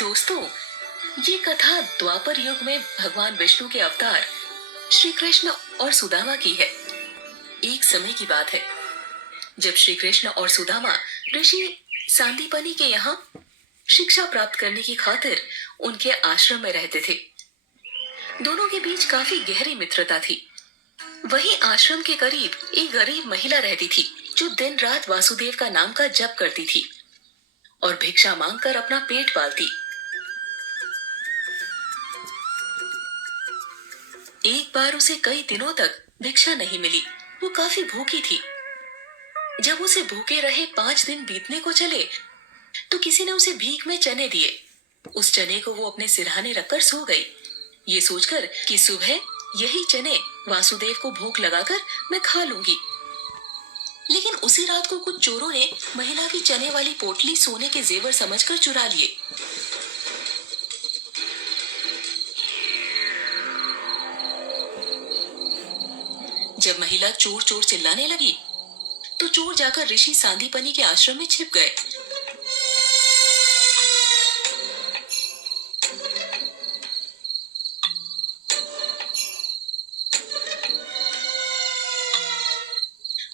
दोस्तों, ये कथा द्वापर युग में भगवान विष्णु के अवतार श्री कृष्ण और सुदामा की है। एक समय की बात है जब श्री कृष्ण और सुदामा ऋषि सांदीपनि के यहाँ शिक्षा प्राप्त करने की खातिर उनके आश्रम में रहते थे। दोनों के बीच काफी गहरी मित्रता थी। वहीं आश्रम के करीब एक गरीब महिला रहती थी जो दिन रात वासुदेव का नाम का जप करती थी और भिक्षा मांगकर अपना पेट पालती। एक बार उसे कई दिनों तक भिक्षा नहीं मिली। वो काफी भूखी थी। जब उसे भूखे रहे 5 दिन बीतने को चले तो किसी ने उसे भीख में चने दिए। उस चने को वो अपने सिरहाने रखकर सो गई, ये सोचकर कि सुबह यही चने वासुदेव को भूख लगाकर मैं खा लूंगी। लेकिन उसी रात को कुछ चोरों ने महिला की चने वाली पोटली सोने के जेवर समझकर चुरा लिए। जब महिला चोर चोर चिल्लाने लगी तो चोर जाकर ऋषि सांदीपनि के आश्रम में छिप गए।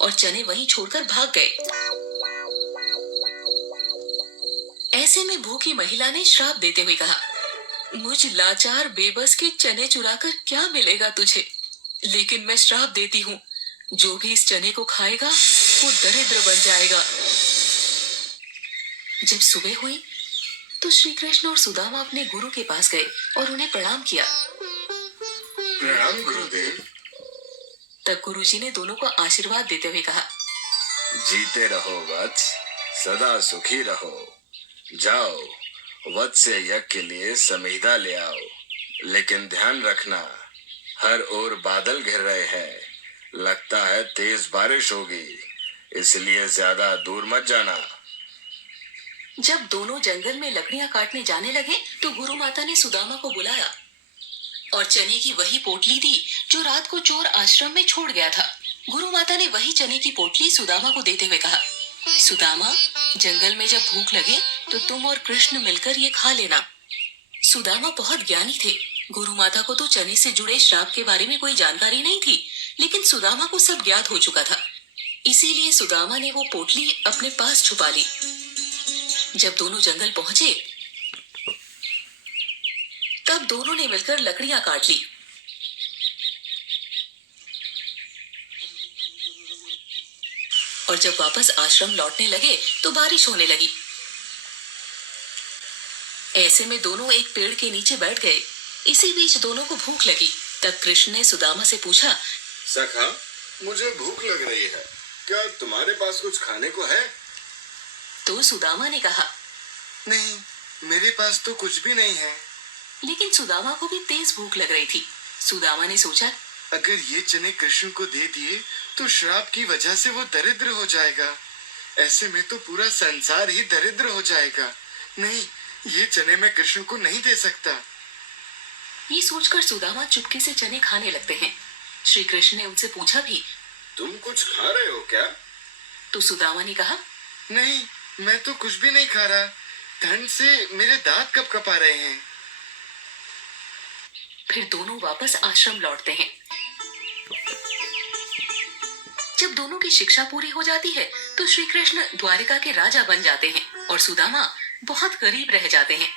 और चने वहीं छोड़कर भाग गए। ऐसे में भूखी महिला ने श्राप देते हुए कहा, मुझ लाचार बेबस के चने चुराकर क्या मिलेगा तुझे, लेकिन मैं श्राप देती हूँ, जो भी इस चने को खाएगा वो दरिद्र बन जाएगा। जब सुबह हुई तो श्री कृष्ण और सुदामा अपने गुरु के पास गए और उन्हें प्रणाम किया। प्रणाम गुरुदेव। तब गुरुजी ने दोनों को आशीर्वाद देते हुए कहा, जीते रहो वत्स, सदा सुखी रहो। जाओ वत्स यज्ञ के लिए समीधा ले आओ, लेकिन ध्यान रखना हर ओर बादल घिर रहे हैं, लगता है तेज बारिश होगी, इसलिए ज्यादा दूर मत जाना। जब दोनों जंगल में लकड़ियां काटने जाने लगे तो गुरु माता ने सुदामा को बुलाया और चने की वही पोटली दी जो रात को चोर आश्रम में छोड़ गया था। गुरु माता ने वही चने की पोटली सुदामा को देते हुए कहा, सुदामा, जंगल में जब भूख लगे तो तुम और कृष्ण मिलकर ये खा लेना। सुदामा बहुत ज्ञानी थे। गुरु माता को तो चने से जुड़े श्राप के बारे में कोई जानकारी नहीं थी, लेकिन सुदामा को सब ज्ञात हो चुका था। इसीलिए सुदामा ने वो पोटली अपने पास छुपा ली। जब दोनों जंगल पहुंचे तब दोनों ने मिलकर लकड़ियां काट ली। और जब वापस आश्रम लौटने लगे तो बारिश होने लगी। ऐसे में दोनों एक पेड़ के नीचे बैठ गए। इसी बीच दोनों को भूख लगी। तब कृष्ण ने सुदामा से पूछा, सखा, मुझे भूख लग रही है, क्या तुम्हारे पास कुछ खाने को है? तो सुदामा ने कहा, नहीं, मेरे पास तो कुछ भी नहीं है। लेकिन सुदामा को भी तेज भूख लग रही थी। सुदामा ने सोचा, अगर ये चने कृष्ण को दे दिए तो श्राप की वजह से वो दरिद्र हो जाएगा। ऐसे में तो पूरा संसार ही दरिद्र हो जाएगा। नहीं, ये चने मैं कृष्ण को नहीं दे सकता। ये सोचकर सुदामा चुपके से चने खाने लगते हैं। श्री कृष्ण ने उनसे पूछा भी, तुम कुछ खा रहे हो क्या? तो सुदामा ने कहा, नहीं, मैं तो कुछ भी नहीं खा रहा। ठंड से मेरे दांत कपकपा रहे हैं। फिर दोनों वापस आश्रम लौटते हैं। जब दोनों की शिक्षा पूरी हो जाती है तो श्री कृष्ण द्वारिका के राजा बन जाते हैं और सुदामा बहुत गरीब रह जाते हैं।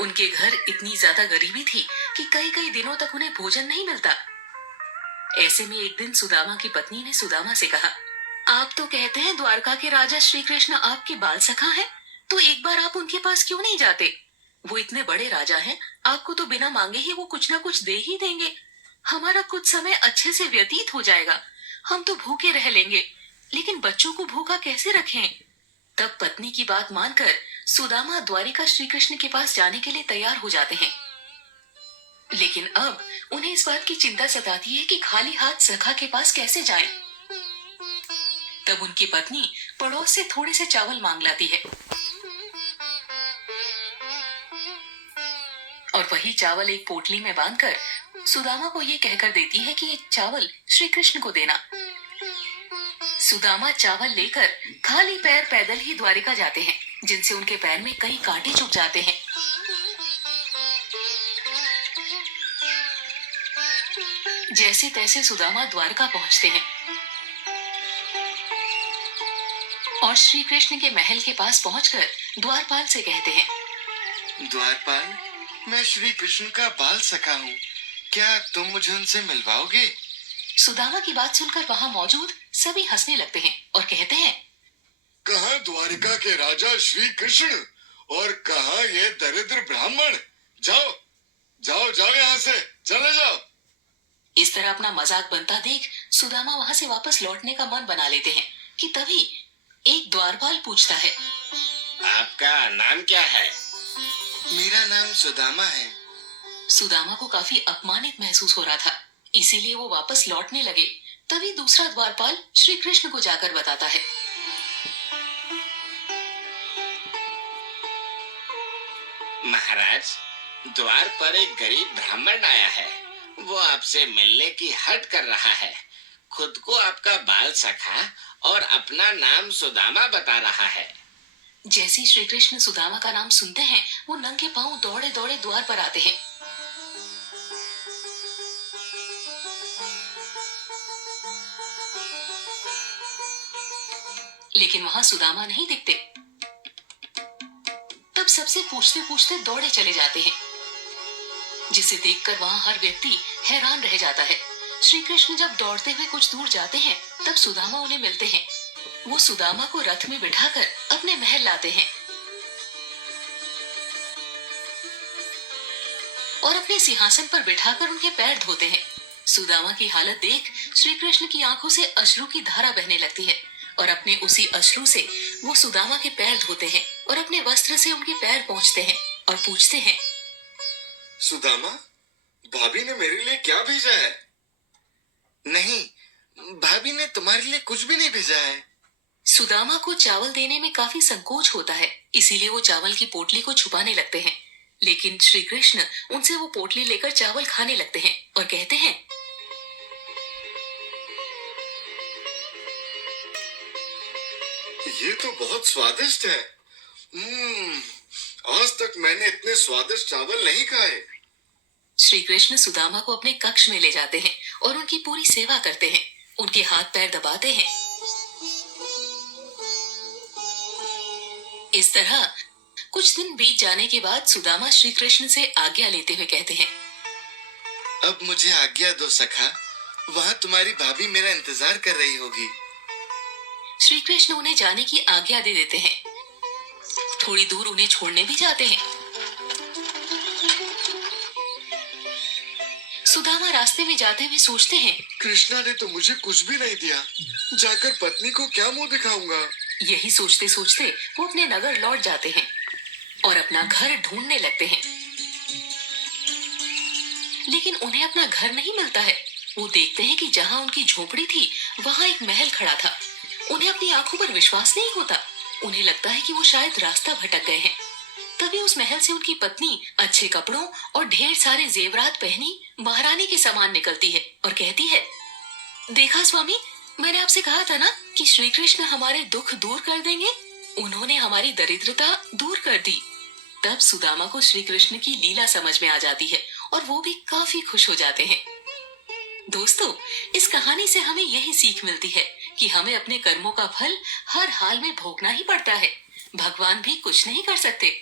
उनके घर इतनी ज्यादा गरीबी थी कि कई कई दिनों तक उन्हें भोजन नहीं मिलता। ऐसे में एक दिन सुदामा की पत्नी ने सुदामा से कहा, आप तो कहते हैं द्वारका के राजा श्री कृष्ण आपके बाल सखा हैं, तो एक बार आप उनके पास क्यों नहीं जाते? वो इतने बड़े राजा हैं, आपको तो बिना मांगे ही वो कुछ ना कुछ दे ही देंगे। हमारा कुछ समय अच्छे से व्यतीत हो जाएगा। हम तो भूखे रह लेंगे, लेकिन बच्चों को भूखा कैसे रखें? तब पत्नी की बात मानकर सुदामा द्वारिका श्री कृष्ण के पास जाने के लिए तैयार हो जाते हैं। लेकिन अब उन्हें इस बात की चिंता सताती है कि खाली हाथ सखा के पास कैसे जाएं। तब उनकी पत्नी पड़ोस से थोड़े से चावल मांग लाती है और वही चावल एक पोटली में बांधकर सुदामा को ये कहकर देती है कि ये चावल श्री कृष्ण को देना। सुदामा चावल लेकर खाली पैर पैदल ही द्वारिका जाते हैं। जिनसे उनके पैर में कई कांटे चुभ जाते हैं। जैसे तैसे सुदामा द्वारका पहुंचते हैं और श्री कृष्ण के महल के पास पहुंचकर द्वारपाल से कहते हैं, द्वारपाल, मैं श्री कृष्ण का बाल सखा हूँ, क्या तुम मुझे उनसे मिलवाओगे? सुदामा की बात सुनकर वहां मौजूद सभी हंसने लगते हैं और कहते हैं, कहाँ द्वारिका के राजा श्री कृष्ण और कहाँ ये दरिद्र ब्राह्मण? जाओ जाओ जाओ, यहाँ से चले जाओ। इस तरह अपना मजाक बनता देख सुदामा वहां से वापस लौटने का मन बना लेते हैं कि तभी एक द्वारपाल पूछता है, आपका नाम क्या है? मेरा नाम सुदामा है। सुदामा को काफी अपमानित महसूस हो रहा था, इसीलिए वो वापस लौटने लगे। तभी दूसरा द्वारपाल श्री कृष्ण को जाकर बताता है, महाराज, द्वार पर एक गरीब ब्राह्मण आया है। वो आपसे मिलने की हट कर रहा है। खुद को आपका बाल सखा और अपना नाम सुदामा बता रहा है। जैसे श्री कृष्ण सुदामा का नाम सुनते हैं, वो नंगे पांव दौड़े दौड़े द्वार पर आते हैं। लेकिन वहां सुदामा नहीं दिखते। तब सबसे पूछते पूछते दौड़े चले जाते हैं, जिसे देखकर वहां हर व्यक्ति हैरान रह जाता है। श्री कृष्ण जब दौड़ते हुए कुछ दूर जाते हैं, तब सुदामा उन्हें मिलते हैं। वो सुदामा को रथ में बिठाकर अपने महल लाते हैं और अपने सिंहासन पर बिठाकर उनके पैर धोते हैं। सुदामा की हालत देख श्री कृष्ण की आंखों से अश्रु की धारा बहने लगती है और अपने उसी अश्रु से वो सुदामा के पैर धोते हैं और अपने वस्त्र से उनके पैर पोंछते हैं और पूछते हैं, सुदामा, भाभी ने मेरे लिए क्या भेजा है? नहीं, भाभी ने तुम्हारे लिए कुछ भी नहीं भेजा है। सुदामा को चावल देने में काफी संकोच होता है, इसीलिए वो चावल की पोटली को छुपाने लगते हैं। लेकिन श्री कृष्ण उनसे वो पोटली लेकर चावल खाने लगते हैं और कहते हैं, ये तो बहुत स्वादिष्ट है। आज तक मैंने इतने स्वादिष्ट चावल नहीं खाए। श्री कृष्ण सुदामा को अपने कक्ष में ले जाते हैं और उनकी पूरी सेवा करते हैं, उनके हाथ पैर दबाते हैं। इस तरह कुछ दिन बीत जाने के बाद सुदामा श्री कृष्ण से आज्ञा लेते हुए कहते हैं, अब मुझे आज्ञा दो सखा, वहाँ तुम्हारी भाभी मेरा इंतजार कर रही होगी। श्री कृष्ण उन्हें जाने की आज्ञा दे देते हैं। थोड़ी दूर उन्हें छोड़ने भी जाते हैं। सुदामा रास्ते में जाते हुए सोचते हैं, कृष्णा ने तो मुझे कुछ भी नहीं दिया, जाकर पत्नी को क्या मुंह दिखाऊंगा। यही सोचते सोचते वो अपने नगर लौट जाते हैं और अपना घर ढूंढने लगते हैं। लेकिन उन्हें अपना घर नहीं मिलता है। वो देखते हैं कि जहाँ उनकी झोपड़ी थी, वहाँ एक महल खड़ा था। उन्हें अपनी आंखों पर विश्वास नहीं होता। उन्हें लगता है कि वो शायद रास्ता भटक गए हैं। तभी उस महल से उनकी पत्नी अच्छे कपड़ों और ढेर सारे जेवरात पहनी महारानी के समान निकलती है और कहती है, देखा स्वामी, मैंने आपसे कहा था ना कि श्री कृष्ण हमारे दुख दूर कर देंगे। उन्होंने हमारी दरिद्रता दूर कर दी। तब सुदामा को श्री कृष्ण की लीला समझ में आ जाती है और वो भी काफी खुश हो जाते हैं। दोस्तों, इस कहानी से हमें यही सीख मिलती है कि हमें अपने कर्मों का फल हर हाल में भोगना ही पड़ता है। भगवान भी कुछ नहीं कर सकते।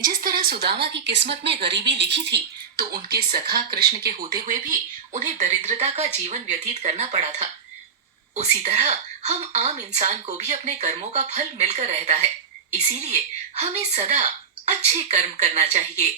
जिस तरह सुदामा की किस्मत में गरीबी लिखी थी, तो उनके सखा कृष्ण के होते हुए भी उन्हें दरिद्रता का जीवन व्यतीत करना पड़ा था। उसी तरह हम आम इंसान को भी अपने कर्मों का फल मिलकर रहता है। इसीलिए हमें सदा अच्छे कर्म करना चाहिए।